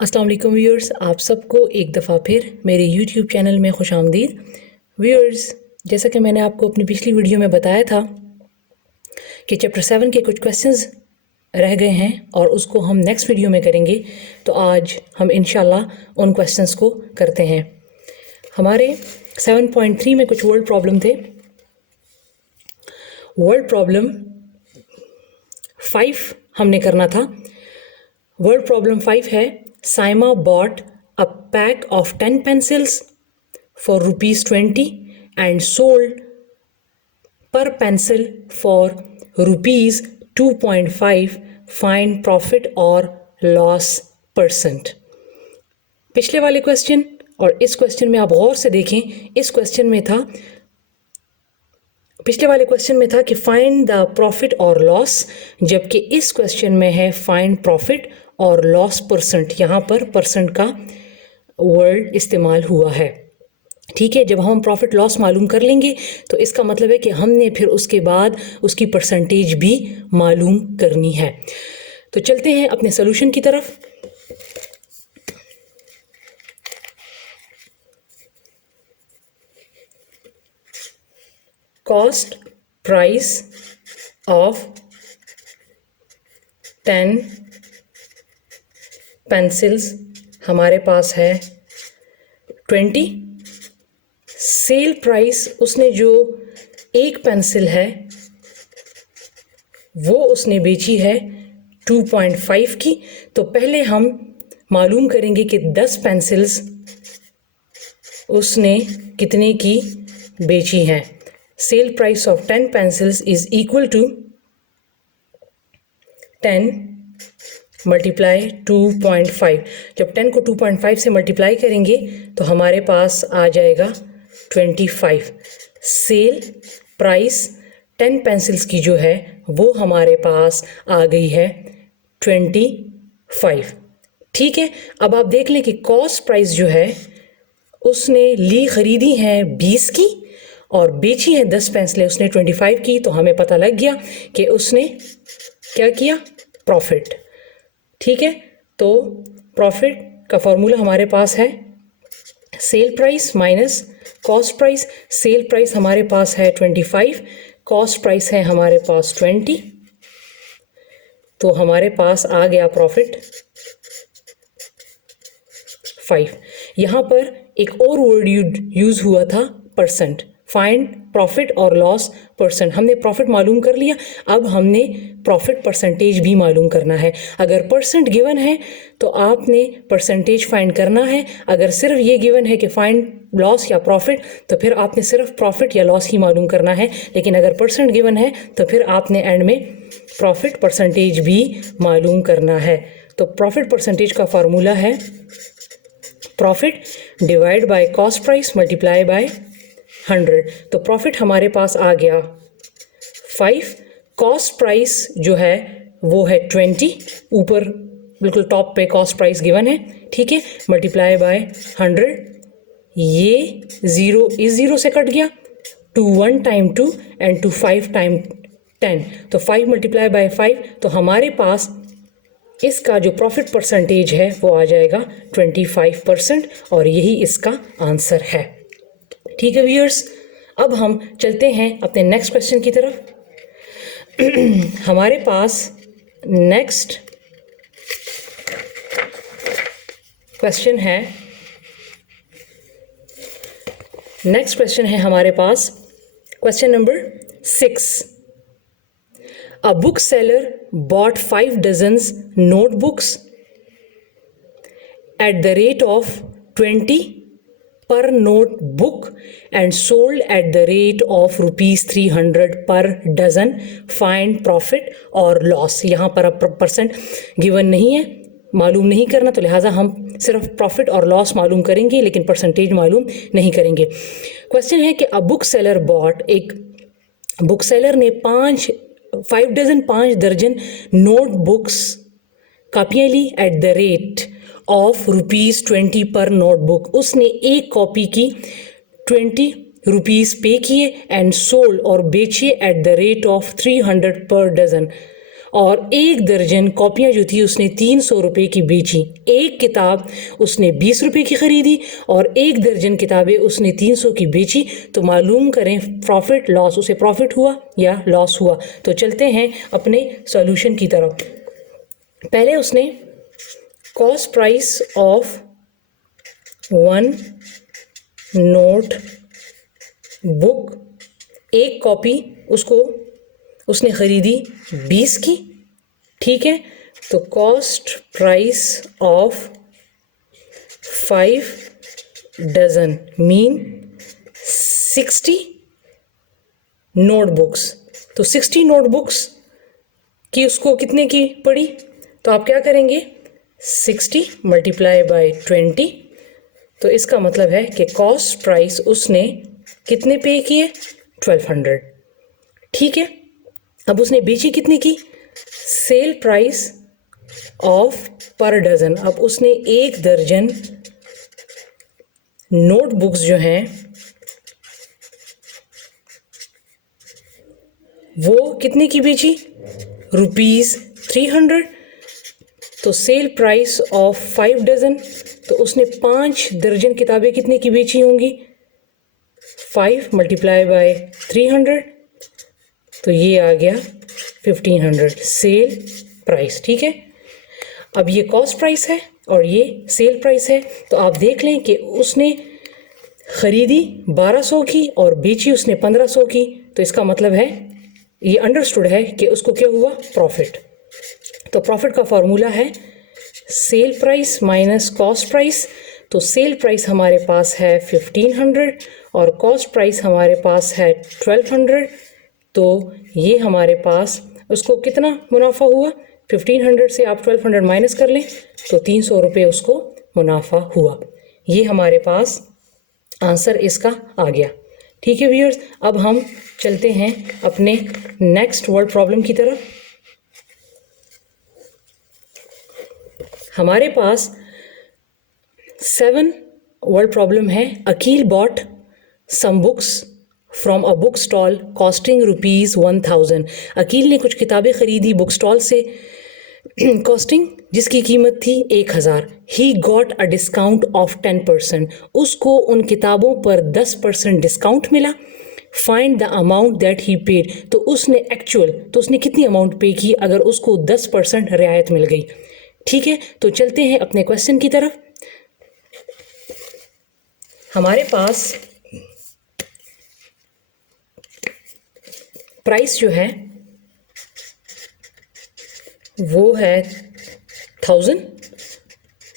अस्सलाम वालेकुम व्यूअर्स, आप सबको एक दफ़ा फिर मेरे यूट्यूब चैनल में खुश आमदीद। व्यूअर्स, जैसा कि मैंने आपको अपनी पिछली वीडियो में बताया था कि चैप्टर 7 के कुछ क्वेश्चंस रह गए हैं और उसको हम नेक्स्ट वीडियो में करेंगे। तो आज हम इंशाल्लाह उन क्वेश्चंस को करते हैं। हमारे 7.3 में कुछ वर्ड प्रॉब्लम थे। वर्ड प्रॉब्लम 5 हमने करना था। वर्ड प्रॉब्लम 5 है, Saima bought a pack of 10 pencils for ₹20 and sold per pencil for ₹2.5. Find profit or loss percent. पिछले वाले क्वेश्चन और इस क्वेश्चन में आप गौर से देखें। इस क्वेश्चन में था, पिछले वाले क्वेश्चन में था कि फाइंड द प्रॉफिट और लॉस, जबकि इस क्वेश्चन में है फाइंड प्रॉफिट और लॉस परसेंट। यहाँ पर परसेंट का वर्ड इस्तेमाल हुआ है। ठीक है, जब हम प्रॉफिट लॉस मालूम कर लेंगे तो इसका मतलब है कि हमने फिर उसके बाद उसकी परसेंटेज भी मालूम करनी है। तो चलते हैं अपने सॉल्यूशन की तरफ। कॉस्ट प्राइस ऑफ 10 पेंसिल्स हमारे पास है 20। सेल प्राइस, उसने जो एक पेंसिल है वो उसने बेची है 2.5 की। तो पहले हम मालूम करेंगे कि 10 पेंसिल्स उसने कितने की बेची हैं। Sale price of 10 pencils is equal to 10 multiply 2.5। जब 10 को 2.5 से मल्टीप्लाई करेंगे तो हमारे पास आ जाएगा 25। सेल प्राइस 10 पेंसिल्स की जो है वो हमारे पास आ गई है 25। ठीक है, अब आप देख लें कि कॉस्ट प्राइस जो है उसने खरीदी हैं 20 की और बेची हैं 10 पेंसिलें उसने 25 की। तो हमें पता लग गया कि उसने क्या किया, प्रॉफिट। ठीक है, तो प्रॉफिट का फॉर्मूला हमारे पास है sale price minus cost price. Sale price हमारे पास है 25, कॉस्ट प्राइस है हमारे पास 20, तो हमारे पास आ गया प्रॉफिट 5। यहाँ पर एक और वर्ड यूज हुआ था, परसेंट। फाइंड प्रॉफिट और लॉस परसेंट। हमने प्रॉफिट मालूम कर लिया, अब हमने प्रॉफिट परसेंटेज भी मालूम करना है। अगर परसेंट गिवन है तो आपने परसेंटेज फाइंड करना है। अगर सिर्फ ये गिवन है कि फाइंड लॉस या प्रॉफिट तो फिर आपने सिर्फ प्रॉफिट या लॉस ही मालूम करना है। लेकिन अगर परसेंट गिवन है तो फिर आपने एंड में प्रॉफिट परसेंटेज भी मालूम करना है। तो प्रॉफिट परसेंटेज का फार्मूला है profit divide by cost price multiply by 100। तो प्रॉफिट हमारे पास आ गया 5, कॉस्ट प्राइस जो है वो है 20, ऊपर बिल्कुल टॉप पे कॉस्ट प्राइस गिवन है। ठीक है, मल्टीप्लाई बाय 100। ये 0 इस 0 से कट गया, 2 1 टाइम 2 एंड 2 5 टाइम 10। तो 5 मल्टीप्लाई बाय 5, तो हमारे पास इसका जो प्रॉफिट परसेंटेज है वो आ जाएगा 25% और यही इसका आंसर है। ठीक है व्यूअर्स, अब हम चलते हैं अपने नेक्स्ट क्वेश्चन की तरफ। हमारे पास नेक्स्ट क्वेश्चन है हमारे पास question number 6। A bookseller bought 5 dozens notebooks at the rate of 20 per notebook and sold at the rate of ₹300 per dozen. Find profit or loss. यहाँ पर अब परसेंट गिवन नहीं है, मालूम नहीं करना, तो लिहाजा हम सिर्फ प्रॉफिट और लॉस मालूम करेंगे लेकिन परसेंटेज मालूम नहीं करेंगे। क्वेश्चन है कि अ बुक सेलर बॉट, एक बुक सेलर ने 5 दर्जन नोटबुक्स कापियाँ ली एट द रेट ऑफ ₹20 पर नोटबुक। उसने एक कॉपी की 20 रुपीज़ पे किए एंड सोल्ड और बेचे एट द रेट ऑफ 300 पर डजन। और 1 दर्जन कॉपियाँ जो थी उसने 300 रुपये की बेची। एक किताब उसने 20 रुपये की ख़रीदी और 1 दर्जन किताबें उसने 300 की बेची। तो मालूम करें प्रॉफिट लॉस, उसे प्रॉफिट हुआ या लॉस हुआ। तो चलते हैं अपने सॉल्यूशन की तरफ। पहले उसने cost price of 1 note book, एक कॉपी उसने ख़रीदी 20 की, ठीक है। तो cost price of 5 doesn't mean 60 notebooks. तो 60 नोटबुक्स की उसको कितने की पड़ी? तो आप क्या करेंगे, 60 मल्टीप्लाई बाय 20। तो इसका मतलब है कि कॉस्ट प्राइस उसने कितने पे किए, 1200, ठीक है। अब उसने बेची कितने की, sale price of per dozen. अब उसने 1 दर्जन नोटबुक्स जो हैं वो कितने की बेची, ₹300। तो सेल प्राइस ऑफ 5 डजन, तो उसने 5 दर्जन किताबें कितने की बेची होंगी, 5 मल्टीप्लाई बाय 300। तो ये आ गया 1500 सेल प्राइस, ठीक है। अब ये कॉस्ट प्राइस है और ये सेल प्राइस है। तो आप देख लें कि उसने ख़रीदी 1200 की और बेची उसने 1500 की। तो इसका मतलब है, ये अंडरस्टूड है कि उसको क्या हुआ, प्रॉफिट। तो प्रॉफिट का फार्मूला है sale price minus cost price. तो सेल प्राइस हमारे पास है 1500 और कॉस्ट प्राइस हमारे पास है 1200। तो ये हमारे पास उसको कितना मुनाफा हुआ, 1500 से आप 1200 माइनस कर लें तो 300 रुपये उसको मुनाफा हुआ। ये हमारे पास आंसर इसका आ गया, ठीक है व्यूअर्स। अब हम चलते हैं अपने नेक्स्ट वर्ड प्रॉब्लम की तरफ। हमारे पास 7 वर्ड प्रॉब्लम है। Akeel bought some books from a book stall costing ₹1000। Akeel ने कुछ किताबें खरीदी बुक स्टॉल से कॉस्टिंग जिसकी कीमत थी 1000। He got a discount of 10%। उसको उन किताबों पर 10% डिस्काउंट मिला। Find the amount that he paid. तो उसने कितनी अमाउंट पे की अगर उसको 10% रियायत मिल गई, ठीक है। तो चलते हैं अपने क्वेश्चन की तरफ। हमारे पास प्राइस जो है वो है 1000,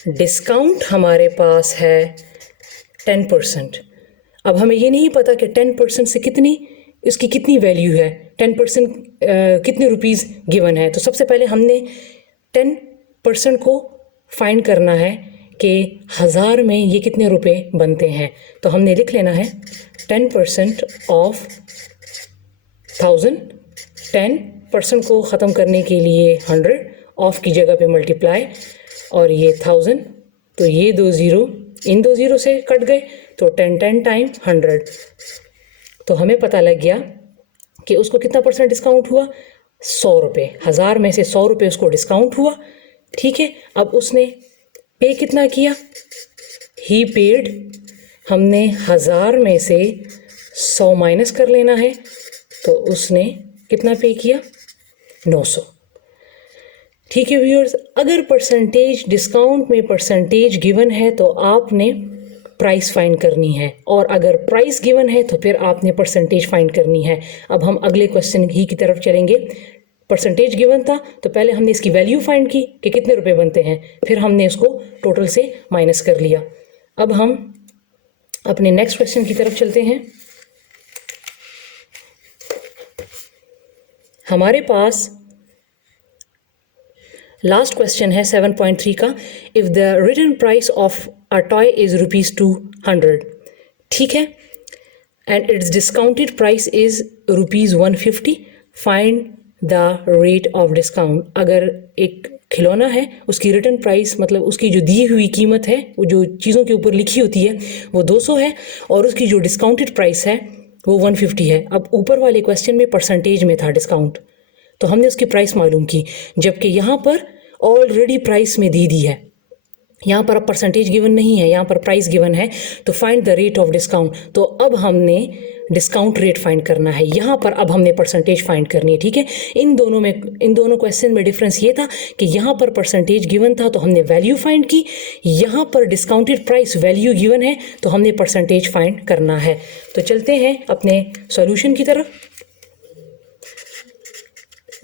डिस्काउंट हमारे पास है 10%। अब हमें ये नहीं पता कि 10% से इसकी कितनी वैल्यू है, 10% कितने रुपीस गिवन है। तो सबसे पहले हमने 10% को फाइंड करना है कि 1000 में ये कितने रुपए बनते हैं। तो हमने लिख लेना है 10% ऑफ 1000। 10% को ख़त्म करने के लिए 100 ऑफ की जगह पे मल्टीप्लाई और ये 1000। तो ये 2 ज़ीरो इन 2 ज़ीरो से कट गए तो 10 टाइम 100। तो हमें पता लग गया कि उसको कितना % डिस्काउंट हुआ, 100 रुपये। 1000 में से 100 रुपये उसको डिस्काउंट हुआ, ठीक है। अब उसने पे कितना किया, ही पेड, हमने 1000 में से 100 माइनस कर लेना है। तो उसने कितना पे किया, 900, ठीक है व्यूअर्स। अगर परसेंटेज डिस्काउंट में परसेंटेज गिवन है तो आपने प्राइस फाइंड करनी है, और अगर प्राइस गिवन है तो फिर आपने परसेंटेज फाइंड करनी है। अब हम अगले क्वेश्चन ही की तरफ चलेंगे। परसेंटेज गिवन था तो पहले हमने इसकी वैल्यू फाइंड की कि कितने रुपए बनते हैं, फिर हमने उसको टोटल से माइनस कर लिया। अब हम अपने नेक्स्ट क्वेश्चन की तरफ चलते हैं। हमारे पास लास्ट क्वेश्चन है 7.3 का। If the written price of a toy is ₹200, ठीक है, and its discounted price is ₹150, find the rate of discount. अगर एक खिलौना है उसकी रिटर्न प्राइस मतलब उसकी जो दी हुई कीमत है, वो जो चीज़ों के ऊपर लिखी होती है वो 200 है और उसकी जो डिस्काउंटेड प्राइस है वो 150 है। अब ऊपर वाले क्वेश्चन में परसेंटेज में था डिस्काउंट, तो हमने उसकी प्राइस मालूम की, जबकि यहाँ पर ऑलरेडी प्राइस में दी दी है, यहाँ पर अब परसेंटेज गिवन नहीं है, यहाँ पर प्राइस गिवन है। तो find the rate of discount, तो अब हमने डिस्काउंट रेट फाइंड करना है, यहाँ पर अब हमने परसेंटेज फाइंड करनी है। ठीक है, इन दोनों क्वेश्चन में डिफरेंस ये था कि यहाँ पर परसेंटेज गिवन था तो हमने वैल्यू फाइंड की, यहाँ पर डिस्काउंटेड प्राइस वैल्यू गिवन है तो हमने परसेंटेज फाइंड करना है। तो चलते हैं अपने सॉल्यूशन की तरफ।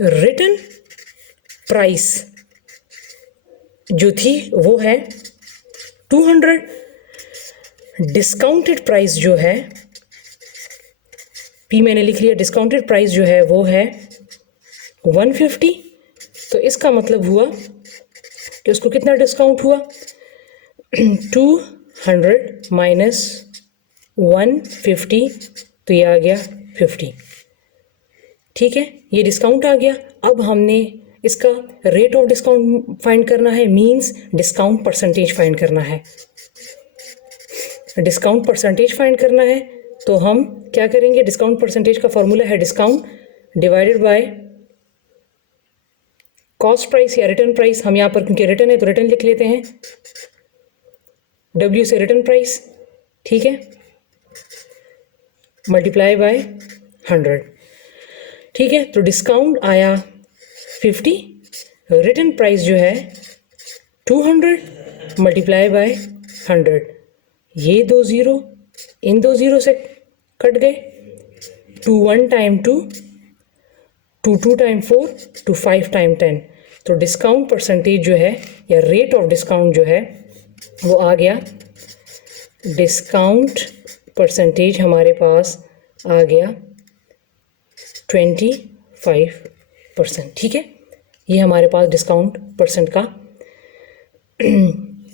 रिटन प्राइस जो थी वो है 200, डिस्काउंटेड प्राइस जो है पी मैंने लिख लिया, डिस्काउंटेड प्राइस जो है वो है 150। तो इसका मतलब हुआ कि उसको कितना डिस्काउंट हुआ, 200 माइनस 150, तो ये आ गया 50। ठीक है, ये डिस्काउंट आ गया। अब हमने इसका रेट ऑफ डिस्काउंट फाइंड करना है, मींस डिस्काउंट परसेंटेज फाइंड करना है। डिस्काउंट परसेंटेज फाइंड करना है तो हम क्या करेंगे, डिस्काउंट परसेंटेज का फॉर्मूला है discount divided by cost price या रिटर्न प्राइस। हम यहाँ पर क्योंकि रिटर्न है तो रिटर्न लिख लेते हैं, W से रिटर्न प्राइस, ठीक है, मल्टीप्लाई बाय 100। ठीक है, तो डिस्काउंट आया 50, रिटर्न प्राइस जो है 200 मल्टीप्लाई बाय 100। ये 2 0 इन 2 0 से कट गए, 2 1 टाइम 2, 2 2 टाइम 4, 2 5 टाइम 10। तो डिस्काउंट परसेंटेज जो है या रेट ऑफ डिस्काउंट जो है वो आ गया, डिस्काउंट परसेंटेज हमारे पास आ गया 25%। ठीक है, ये हमारे पास डिस्काउंट परसेंट का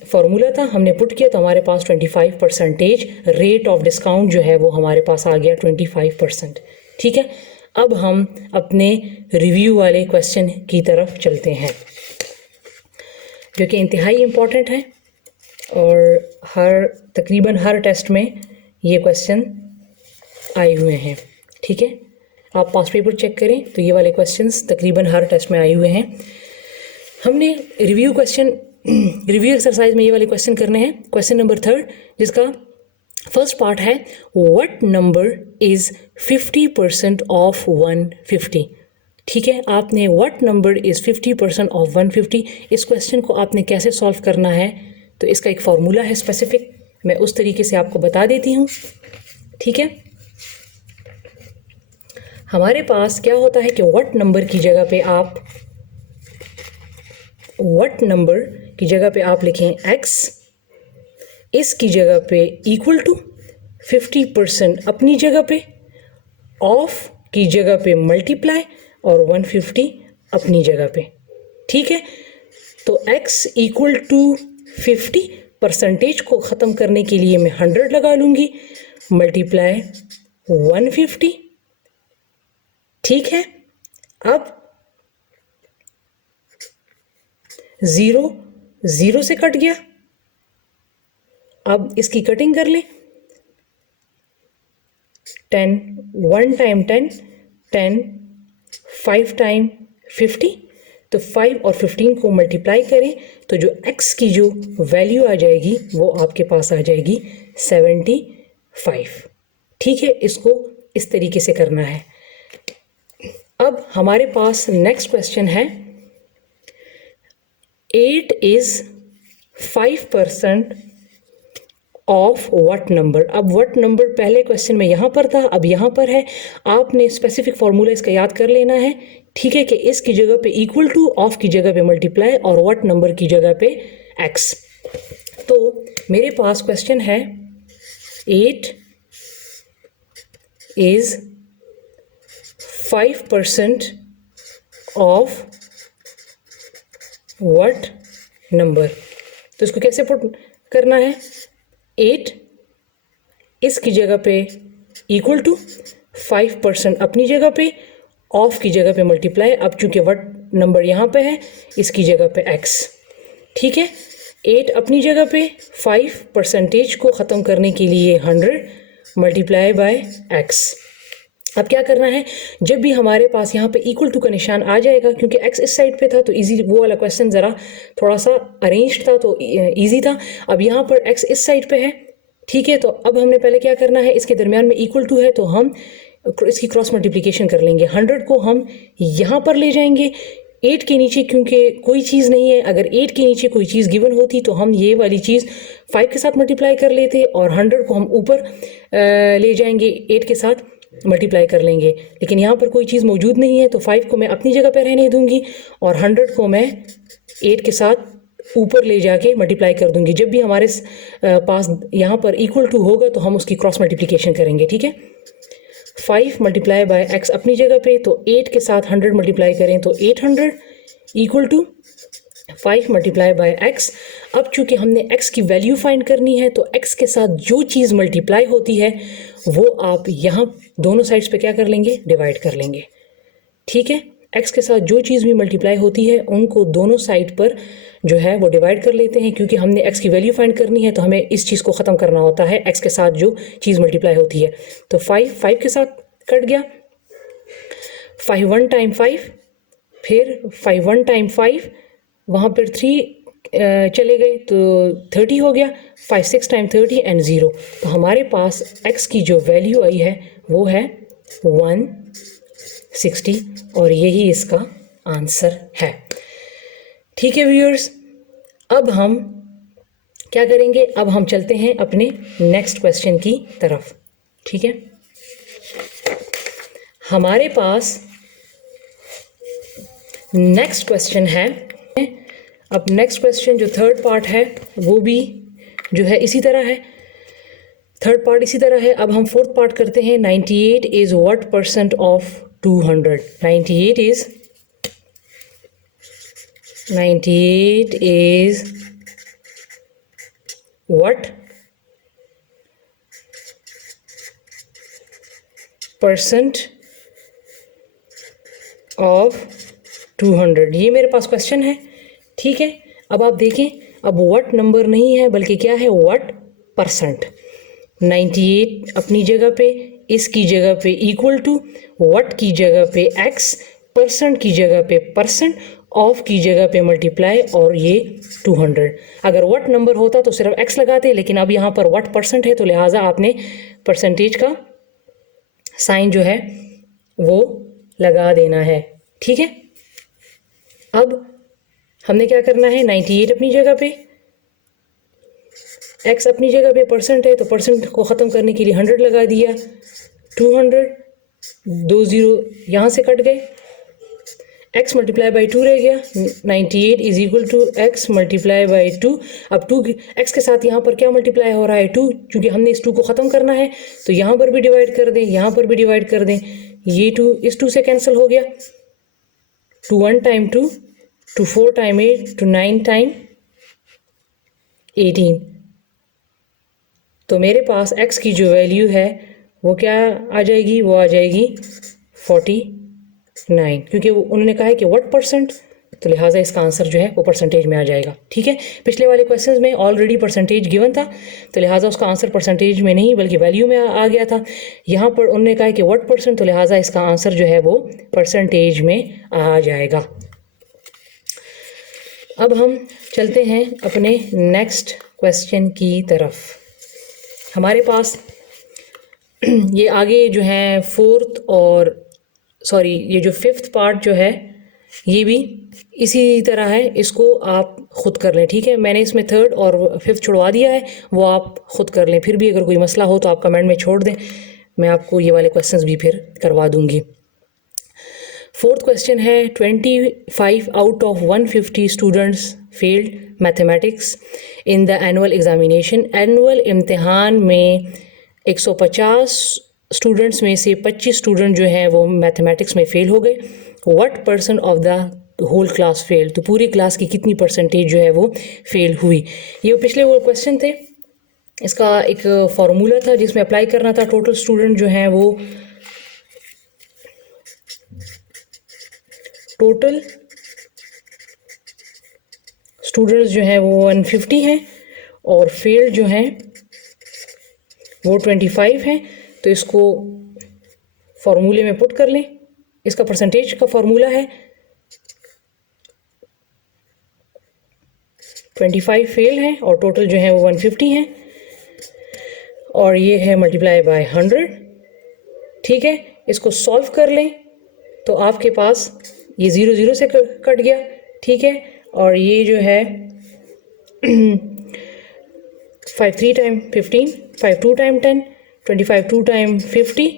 फॉर्मूला था, हमने पुट किया तो हमारे पास 25% रेट ऑफ डिस्काउंट जो है वो हमारे पास आ गया 25%। ठीक है, अब हम अपने रिव्यू वाले क्वेश्चन की तरफ चलते हैं जो कि इंतहाई इम्पोर्टेंट है और तकरीबन हर टेस्ट में ये क्वेश्चन आए हुए हैं। ठीक है, आप पास पेपर चेक करें तो ये वाले क्वेश्चंस तकरीबन हर टेस्ट में आए हुए हैं। हमने रिव्यू एक्सरसाइज में ये वाले क्वेश्चन करने हैं। क्वेश्चन नंबर 3 जिसका फर्स्ट पार्ट है, व्हाट नंबर इज़ 50% ऑफ 150। ठीक है, आपने व्हाट नंबर इज़ 50% ऑफ 150, इस क्वेश्चन को आपने कैसे सॉल्व करना है, तो इसका एक फार्मूला है स्पेसिफिक, मैं उस तरीके से आपको बता देती हूँ। ठीक है, हमारे पास क्या होता है कि व्हाट नंबर की जगह पे आप लिखें x, इसकी जगह पे इक्वल टू 50% अपनी जगह पे, ऑफ की जगह पे मल्टीप्लाई और 150 अपनी जगह पे। ठीक है, तो x इक्वल टू 50, परसेंटेज को ख़त्म करने के लिए मैं 100 लगा लूँगी, मल्टीप्लाई 150। ठीक है, अब 0 0 से कट गया, अब इसकी कटिंग कर लें, 10 1 टाइम 10, 10 5 टाइम 50, तो 5 और 15 को मल्टीप्लाई करें तो जो x की जो वैल्यू आ जाएगी वो आपके पास आ जाएगी 75। ठीक है, इसको इस तरीके से करना है। अब हमारे पास नेक्स्ट क्वेश्चन है, 8 इज 5% ऑफ व्हाट नंबर। अब व्हाट नंबर पहले क्वेश्चन में यहाँ पर था, अब यहाँ पर है, आपने स्पेसिफिक फॉर्मूला इसका याद कर लेना है। ठीक है, कि इसकी जगह पे इक्वल टू, ऑफ की जगह पे मल्टीप्लाई और व्हाट नंबर की जगह पे x। तो मेरे पास क्वेश्चन है 8 इज 5% ऑफ व्हाट नंबर। तो इसको कैसे पुट करना है, 8 इसकी जगह पे इक्वल टू 5% अपनी जगह पे, ऑफ की जगह पे मल्टीप्लाई, अब चूंकि व्हाट नंबर यहाँ पे है इसकी जगह पे x। ठीक है, 8 अपनी जगह पे, 5 परसेंटेज को ख़त्म करने के लिए 100 मल्टीप्लाई बाय x। अब क्या करना है, जब भी हमारे पास यहाँ पे इक्वल टू का निशान आ जाएगा, क्योंकि x इस साइड पे था तो इजी, वो वाला क्वेश्चन ज़रा थोड़ा सा अरेंज था तो इजी था। अब यहाँ पर x इस साइड पे है, ठीक है। तो अब हमने पहले क्या करना है, इसके दरमियान में इक्वल टू है तो हम इसकी क्रॉस मल्टीप्लिकेशन कर लेंगे। 100 को हम यहाँ पर ले जाएंगे 8 के नीचे, क्योंकि कोई चीज़ नहीं है। अगर 8 के नीचे कोई चीज़ गिवन होती तो हम ये वाली चीज़ 5 के साथ मल्टीप्लाई कर लेते, और 100 को हम ऊपर ले जाएंगे 8 के साथ मल्टीप्लाई कर लेंगे। लेकिन यहाँ पर कोई चीज़ मौजूद नहीं है तो 5 को मैं अपनी जगह पर रहने दूंगी और 100 को मैं 8 के साथ ऊपर ले जाके मल्टीप्लाई कर दूंगी। जब भी हमारे पास यहाँ पर इक्वल टू होगा तो हम उसकी क्रॉस मल्टीप्लिकेशन करेंगे, ठीक है। 5 मल्टीप्लाई बाय x अपनी जगह पे, तो 8 के साथ 100 मल्टीप्लाई करें तो 800 equal to 5 multiply by x। अब चूंकि हमने x की वैल्यू फाइंड करनी है तो x के साथ जो चीज़ मल्टीप्लाई होती है वो आप यहाँ दोनों साइड्स पे क्या कर लेंगे, डिवाइड कर लेंगे, ठीक है। x के साथ जो चीज़ भी मल्टीप्लाई होती है उनको दोनों साइड पर जो है वो डिवाइड कर लेते हैं, क्योंकि हमने x की वैल्यू फाइंड करनी है तो हमें इस चीज़ को ख़त्म करना होता है x के साथ जो चीज़ मल्टीप्लाई होती है। तो 5 के साथ कट गया, 5 1 टाइम 5, फिर 5 1 टाइम 5, वहाँ पर 3 चले गए तो 30 हो गया, 5 6 टाइम 30 एंड 0। तो हमारे पास x की जो वैल्यू आई है वो है 160 और यही इसका आंसर है, ठीक है व्यूअर्स। अब हम क्या करेंगे, अब हम चलते हैं अपने नेक्स्ट क्वेश्चन की तरफ, ठीक है। हमारे पास नेक्स्ट क्वेश्चन है। अब नेक्स्ट क्वेश्चन जो थर्ड पार्ट है वो भी जो है इसी तरह है, थर्ड पार्ट इसी तरह है। अब हम फोर्थ पार्ट करते हैं। 98 is what percent of 200? 98 is what percent of 200? ये मेरे पास क्वेश्चन है, ठीक है। अब आप देखें, अब व्हाट नंबर नहीं है बल्कि क्या है, व्हाट परसेंट। 98 अपनी जगह पे, इसकी जगह पे इक्वल टू, व्हाट की जगह पे x, परसेंट की जगह पे परसेंट, ऑफ की जगह पे मल्टीप्लाई और ये 200। अगर व्हाट नंबर होता तो सिर्फ x लगाते, लेकिन अब यहाँ पर व्हाट परसेंट है तो लिहाजा आपने परसेंटेज का साइन जो है वो लगा देना है, ठीक है। अब हमने क्या करना है, 98 अपनी जगह पे, x अपनी जगह पे, परसेंट है तो परसेंट को ख़त्म करने के लिए 100 लगा दिया, 200, 2 0 यहाँ से कट गए, x मल्टीप्लाई बाई 2 रह गया। 98 is equal to x multiply by 2। अब 2 x के साथ यहाँ पर क्या मल्टीप्लाई हो रहा है, 2, क्योंकि हमने इस 2 को ख़त्म करना है तो यहाँ पर भी डिवाइड कर दें, यहाँ पर भी डिवाइड कर दें। ये 2 इस 2 से कैंसिल हो गया, 2 1 टाइम 2, 2 4 टाइम 8, 2 9 टाइम 18। तो मेरे पास x की जो वैल्यू है वो क्या आ जाएगी, वो आ जाएगी 49, क्योंकि उन्होंने कहा है कि व्हाट परसेंट, तो लिहाजा इसका आंसर जो है वो परसेंटेज में आ जाएगा, ठीक है। पिछले वाले क्वेश्चंस में ऑलरेडी परसेंटेज गिवन था तो लिहाजा उसका आंसर परसेंटेज में नहीं बल्कि वैल्यू में आ गया था। यहाँ पर उन्होंने कहा है कि व्हाट परसेंट, तो लिहाजा इसका आंसर जो है वो परसेंटेज में आ जाएगा। अब हम चलते हैं अपने नेक्स्ट क्वेश्चन की तरफ। हमारे पास ये आगे जो है फोर्थ और ये जो फिफ्थ पार्ट जो है ये भी इसी तरह है, इसको आप ख़ुद कर लें, ठीक है। मैंने इसमें थर्ड और फिफ्थ छुड़वा दिया है, वो आप ख़ुद कर लें। फिर भी अगर कोई मसला हो तो आप कमेंट में छोड़ दें, मैं आपको ये वाले क्वेश्चंस भी फिर करवा दूंगी। फोर्थ क्वेश्चन है, 25 out of 150 students failed mathematics in the annual examination. Annual इम्तिहान में 150 स्टूडेंट्स में से 25 स्टूडेंट जो हैं वो मैथमेटिक्स में फ़ेल हो गए। What percent of the whole class fail? तो पूरी क्लास की कितनी परसेंटेज जो है वो फेल हुई। ये पिछले वो क्वेश्चन थे, इसका एक फार्मूला था जिसमें अप्लाई करना था। टोटल स्टूडेंट जो हैं वो टोटल स्टूडेंट्स जो हैं वो 150 हैं और फेल जो हैं वो 25 हैं। तो इसको फॉर्मूले में पुट कर लें। इसका परसेंटेज का फॉर्मूला है 25 फेल है और टोटल जो है वो 150 है और ये है मल्टीप्लाई बाय 100। ठीक है, इसको सॉल्व कर लें तो आपके पास ये 0 0 से कट गया। ठीक है, और ये जो है 5 3 टाइम 15, 5 2 टाइम 10, 25 2 टाइम 50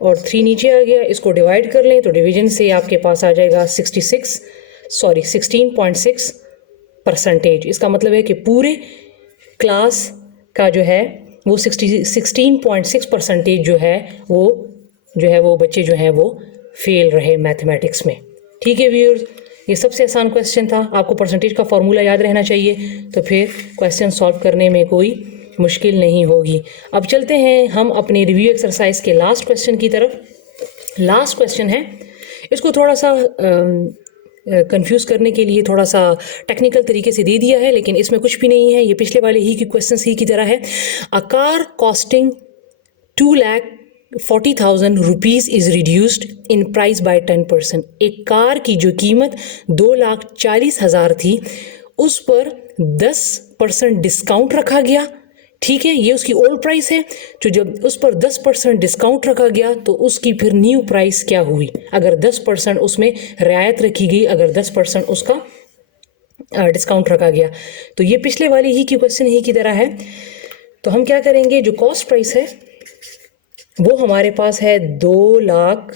और 3 नीचे आ गया। इसको डिवाइड कर लें तो डिवीजन से आपके पास आ जाएगा 16.6%। इसका मतलब है कि पूरे क्लास का जो है वो 16.6% जो है वो बच्चे जो हैं वो फेल रहे मैथमेटिक्स में। ठीक है व्यूअर्स, ये सबसे आसान क्वेश्चन था। आपको परसेंटेज का फॉर्मूला याद रहना चाहिए तो फिर क्वेश्चन सॉल्व करने में कोई मुश्किल नहीं होगी। अब चलते हैं हम अपने रिव्यू एक्सरसाइज के लास्ट क्वेश्चन की तरफ। लास्ट क्वेश्चन है, इसको थोड़ा सा कंफ्यूज करने के लिए थोड़ा सा टेक्निकल तरीके से दे दिया है, लेकिन इसमें कुछ भी नहीं है, ये पिछले वाले ही की क्वेश्चन ही की तरह है। A car costing 2,40,000 rupees is reduced in price by 10%। एक कार की जो कीमत 2,40,000 थी उस पर 10% डिस्काउंट रखा गया। ठीक है, ये उसकी ओल्ड प्राइस है। तो जब उस पर 10% डिस्काउंट रखा गया तो उसकी फिर न्यू प्राइस क्या हुई अगर 10% उसमें रियायत रखी गई, अगर 10% उसका डिस्काउंट रखा गया। तो ये पिछले वाली ही की क्वेश्चन ही की तरह है। तो हम क्या करेंगे, जो कॉस्ट प्राइस है वो हमारे पास है 2 लाख,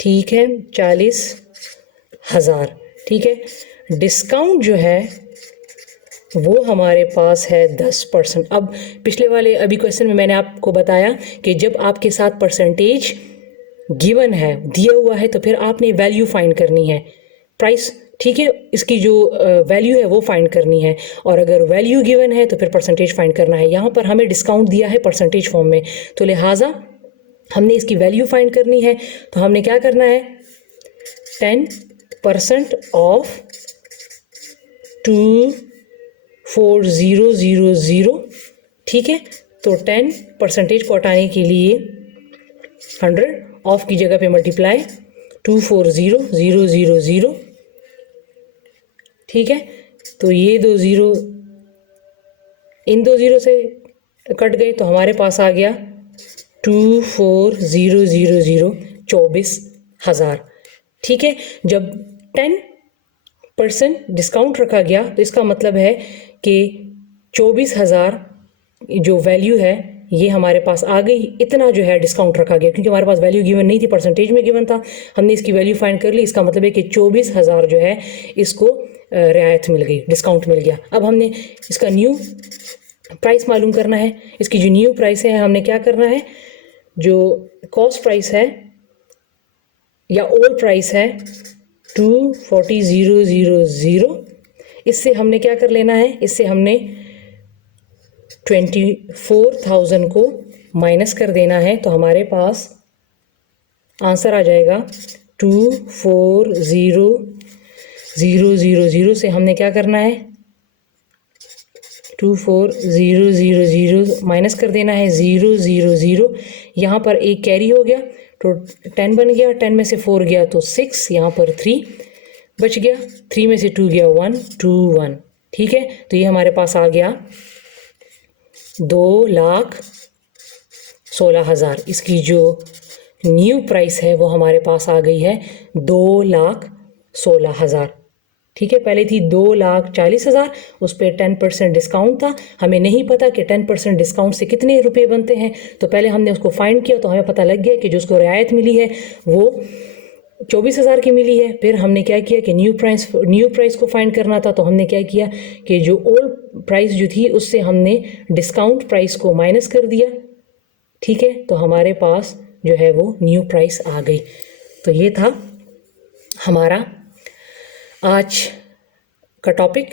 ठीक है, 40,000। ठीक है, डिस्काउंट जो है वो हमारे पास है 10%। अब पिछले वाले अभी क्वेश्चन में मैंने आपको बताया कि जब आपके साथ परसेंटेज गिवन है, दिया हुआ है, तो फिर आपने वैल्यू फाइंड करनी है, प्राइस। ठीक है, इसकी जो वैल्यू है वो फाइंड करनी है, और अगर वैल्यू गिवन है तो फिर परसेंटेज फाइंड करना है। यहाँ पर हमें डिस्काउंट दिया है परसेंटेज फॉर्म में, तो लिहाजा हमने इसकी वैल्यू फाइंड करनी है। तो हमने क्या करना है, 10% ऑफ 24000। ठीक है, तो 10% को हटाने के लिए 100 ऑफ की जगह पे मल्टीप्लाई 240,000। ठीक है, तो ये 2 0 इन 2 0 से कट गए तो हमारे पास आ गया 24,000, 24,000। ठीक है, जब 10% डिस्काउंट रखा गया तो इसका मतलब है कि 24,000 जो वैल्यू है ये हमारे पास आ गई। इतना जो है डिस्काउंट रखा गया क्योंकि हमारे पास वैल्यू गिवन नहीं थी, परसेंटेज में गिवन था। हमने इसकी वैल्यू फाइंड कर ली। इसका मतलब है कि 24,000 जो है इसको रियायत मिल गई, डिस्काउंट मिल गया। अब हमने इसका न्यू प्राइस मालूम करना है। इसकी जो न्यू प्राइस है हमने क्या करना है, जो कॉस्ट प्राइस है या ओल्ड प्राइस है 240,000, इससे हमने क्या कर लेना है, इससे हमने 24,000 को माइनस कर देना है। तो हमारे पास आंसर आ जाएगा 24,000 से हमने क्या करना है, 24,000 माइनस कर देना है 000। यहाँ पर एक कैरी हो गया तो 10 बन गया, 10 में से 4 गया तो 6, यहाँ पर 3 बच गया, 3 में से 2 गया 1, 2 1। ठीक है, तो ये हमारे पास आ गया 2,16,000। इसकी जो न्यू प्राइस है वो हमारे पास आ गई है 2,16,000। ठीक है, पहले थी 2,40,000, उस पर 10% डिस्काउंट था। हमें नहीं पता कि 10% डिस्काउंट से कितने रुपए बनते हैं, तो पहले हमने उसको फाइंड किया तो हमें पता लग गया कि जो उसको रियायत मिली है वो 24,000 की मिली है। फिर हमने क्या किया कि न्यू प्राइस को फाइंड करना था, तो हमने क्या किया कि जो ओल्ड प्राइस जो थी उससे हमने डिस्काउंट प्राइस को माइनस कर दिया। ठीक है, तो हमारे पास जो है वो न्यू प्राइस आ गई। तो ये था हमारा आज का टॉपिक।